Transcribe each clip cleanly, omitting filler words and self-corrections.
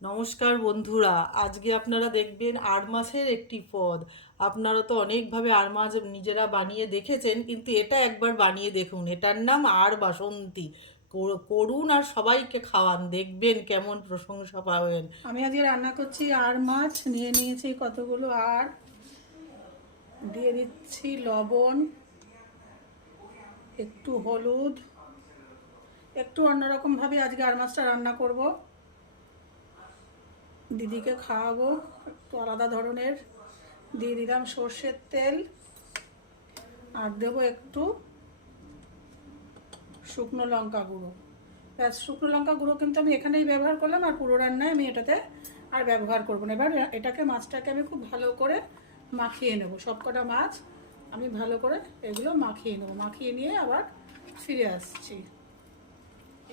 নমস্কার বন্ধুরা, আজকে আপনারা দেখবেন আড় মাছের একটি পদ। আপনারা তো অনেকভাবে আড় মাছ নিজেরা বানিয়ে দেখেছেন, কিন্তু এটা একবার বানিয়ে দেখুন। এটার নাম আড় বাসন্তী। করুন আর সবাইকে খাওয়ান, দেখবেন কেমন প্রশংসা পাবেন। আমি আজকে রান্না করছি আর মাছ নিয়ে নিয়েছি কতগুলো আর দিয়ে দিচ্ছি লবণ, একটু হলুদ, একটু অন্যরকমভাবে আজকে আর মাছটা রান্না করব, দিদিকে খাওয়াবো একটু আলাদা ধরনের। দিয়ে দিলাম সর্ষের তেল আর দেবো একটু শুকনো লঙ্কা গুঁড়ো। ব্যাস, শুকনো লঙ্কা গুঁড়ো কিন্তু আমি এখানেই ব্যবহার করলাম, আর পুরো রান্নায় আমি এটাতে আর ব্যবহার করবো না। এবার মাছটাকে আমি খুব ভালো করে মাখিয়ে নেব। সবকটা মাছ আমি ভালো করে এগুলো মাখিয়ে নেব, মাখিয়ে নিয়ে আবার ফিরে আসছি।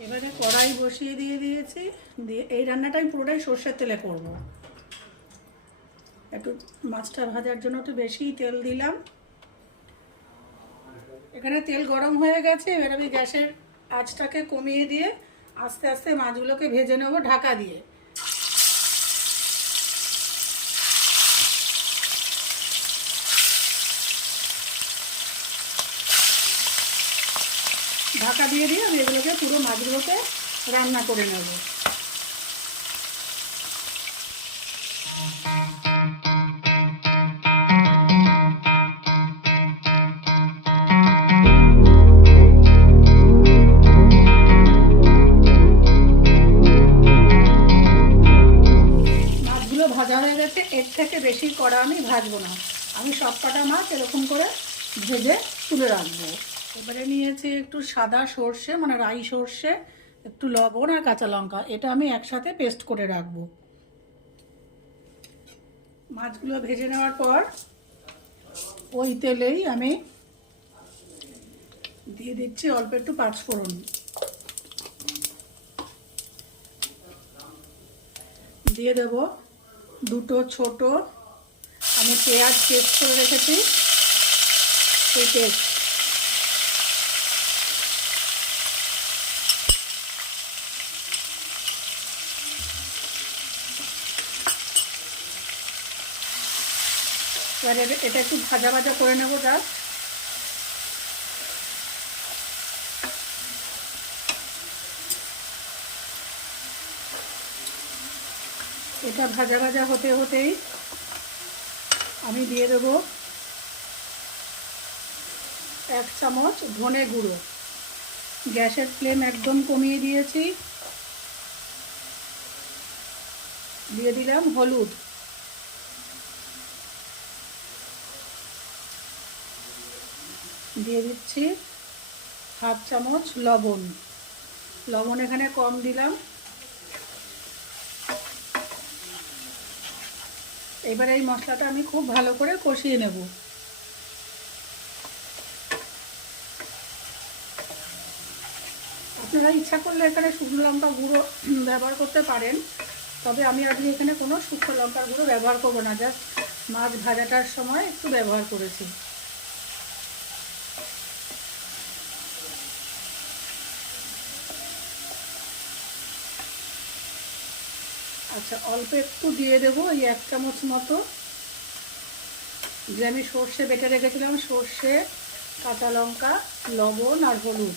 এবারে কড়াই বসিয়ে দিয়েছি, দিয়ে এই রান্নাটা আমি পুরোটাই সর্ষের তেলে করব। একটু মাছটা ভাজার জন্য একটু বেশিই তেল দিলাম। এখানে তেল গরম হয়ে গেছে, এবার আমি গ্যাসের আঁচটাকে কমিয়ে দিয়ে আস্তে আস্তে মাছগুলোকে ভেজে নেব ঢাকা দিয়ে। ঢাকা দিয়ে আমি এগুলোকে পুরো মাছগুলোকে রান্না করে নেব। মাছগুলো ভাজা হয়ে গেছে, এর থেকে বেশি কড়া আমি ভাজবো না। আমি সব কটা মাছ এরকম করে ভেজে তুলে রাখবো। এবারে নিয়েছি একটু সাদা সর্ষে, মানে রাই সর্ষে, একটু লবণ আর কাঁচা লঙ্কা, এটা আমি একসাথে পেস্ট করে রাখবো। মাছগুলো ভেজে নেওয়ার পর ওই তেলেই আমি দিয়ে দিচ্ছি অল্প একটু পাঁচফোড়ন, দিয়ে দেব দুটো ছোট আমি পেঁয়াজ পেস্ট করে রেখেছি সেই পেস্ট, এবারে এটা একটু ভাজা ভাজা করে নেব। জাস্ট এটা ভাজা ভাজা হতে হতেই আমি দিয়ে দেব 1 চামচ ধনে গুঁড়ো। গ্যাসের ফ্লেম একদম কমিয়ে দিয়েছি। দিয়ে দিলাম হলুদ, দিয়ে দিচ্ছি 1/2 চামচ লবণ। লবণ এখানে কম দিলাম। এবার এই মশলাটা আমি খুব ভালো করে কষিয়ে নেব। আপনারা ইচ্ছা করলে এখানে শুকনো লঙ্কা গুঁড়ো ব্যবহার করতে পারেন, তবে আমি আজকে এখানে কোনো শুকনো লঙ্কার গুঁড়ো ব্যবহার করব না, জাস্ট মাছ ভাজাটার সময় একটু ব্যবহার করেছি। আচ্ছা, অল্প একটু দিয়ে দেবো এই 1 চামচ মতো যে আমি সর্ষে বেটে রেখেছিলাম, সর্ষে, কাঁচা লঙ্কা, লবণ আর হলুদ।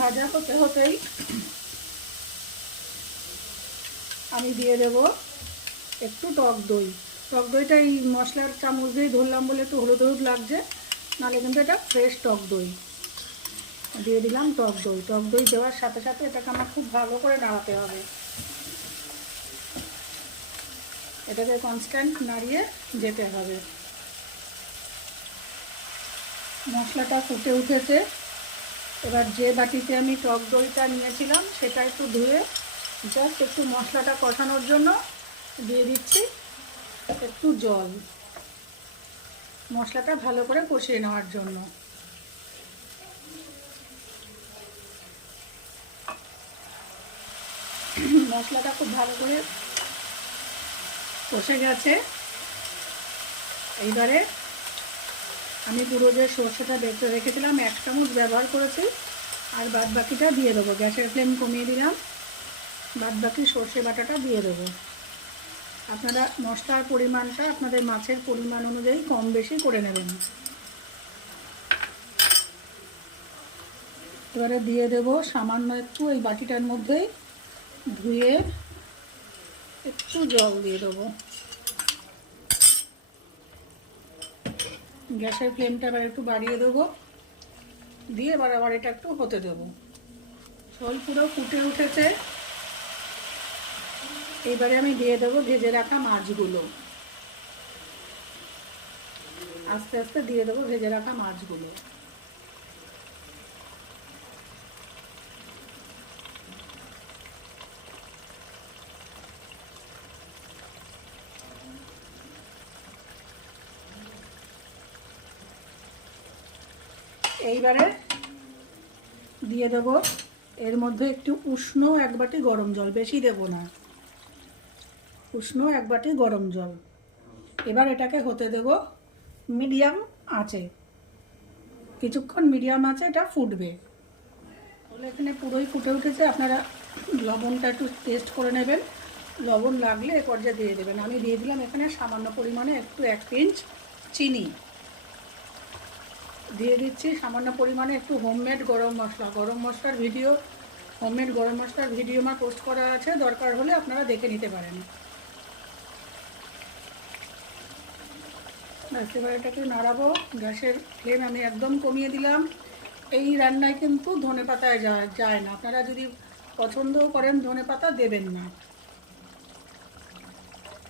ভাজা হতে হতেই আমি দিয়ে দেব একটু টক দই। টক দইটা এই মশলার চামচ দিয়ে ধরলাম বলে একটু হলুদ হলুদ লাগছে, নাহলে কিন্তু এটা ফ্রেশ টক দই। দিয়ে দিলাম টক দই। টক দই দেওয়ার সাথে সাথে এটাকে আমার খুব ভালো করে নাড়াতে হবে। এটাকে কনস্ট্যান্ট নাড়িয়ে যেতে হবে। মশলাটা ফুটে উঠেছে। এবার যে বাটিতে আমি টক দইটা নিয়েছিলাম সেটা একটু ধুয়ে জাস্ট একটু মশলাটা কষানোর জন্য দিয়ে দিচ্ছি একটু জল, মশলাটা ভালো করে কষিয়ে নেওয়ার জন্য। মশলাটা খুব ভালো করে কষে গেছে। এইবারে আমি পুরো যে সর্ষেটা বেটে রেখেছিলাম 1 চামচ ব্যবহার করেছি, আর বাদ বাকিটা দিয়ে দেবো। গ্যাসের ফ্লেম কমিয়ে দিলাম, বাদ বাকি সর্ষে বাটাটা দিয়ে দেবো। আপনারা মশলার পরিমাণটা আপনাদের মাছের পরিমাণ অনুযায়ী কম বেশি করে নেবেন। এবারে দিয়ে দেব সামান্য একটু এই বাটিটার মধ্যেই ধুয়ে একটু জল দিয়ে দেবো। গ্যাসের ফ্লেমটা এবার একটু বাড়িয়ে দেবো, দিয়ে এবার আবার এটা একটু হতে দেবো। ঝোল পুরো ফুটে উঠেছে। এইবারে আমি দিয়ে দেবো ভেজে রাখা মাছগুলো। আস্তে আস্তে দিয়ে দেবো ভেজে রাখা মাছগুলো। এইবারে দিয়ে দেব এর মধ্যে একটু উষ্ণ 1 বাটি গরম জল, বেশি দেব না, উষ্ণ 1 বাটি গরম জল। এবার এটাকে হতে দেব মিডিয়াম আঁচে, কিছুক্ষণ মিডিয়াম আঁচে এটা ফুটবে। তাহলে এখানে পুরোই ফুটে উঠেছে। আপনারা লবণটা একটু টেস্ট করে নেবেন, লবণ লাগলে এ পর্যায়ে দিয়ে দেবেন। আমি দিয়ে দিলাম এখানে সামান্য পরিমাণে একটু 1 পিঞ্চ চিনি, দিয়ে দিচ্ছি সামান্য পরিমাণে একটু হোমমেড গরম মশলা। গরম মশলার ভিডিও, হোমমেড গরম মশলার ভিডিও আমার পোস্ট করা আছে, দরকার হলে আপনারা দেখে নিতে পারেন। এবার এটাকে নাড়াবো। গ্যাসের ফ্লেম আমি একদম কমিয়ে দিলাম। এই রান্নায় কিন্তু ধনেপাতায় যায় না, আপনারা যদি পছন্দও করেন ধনেপাতা দেবেন না,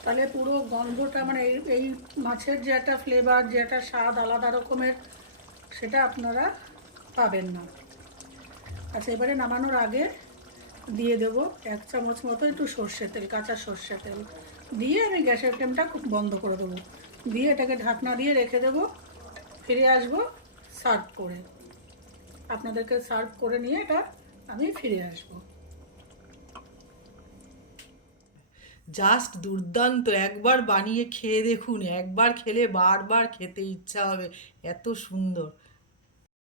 তাহলে পুরো গন্ধটা মানে এই মাছের যে একটা ফ্লেভার, যে একটা স্বাদ আলাদা রকমের, সেটা আপনারা পাবেন না। আচ্ছা, এবারে নামানোর আগে দিয়ে দেব 1 চামচ মতো একটু সর্ষের তেল, কাঁচা সর্ষের তেল দিয়ে আমি গ্যাসের ফ্লেমটা খুব বন্ধ করে দেবো, দিয়ে এটাকে ঢাকনা দিয়ে রেখে দেবো। ফিরে আসবো সার্ভ করে, আপনাদেরকে সার্ভ করে নিয়ে এটা আমি ফিরে আসবো। জাস্ট দুর্দান্ত, একবার বানিয়ে খেয়ে দেখুন, একবার খেলে বারবার খেতে ইচ্ছা হবে, এত সুন্দর।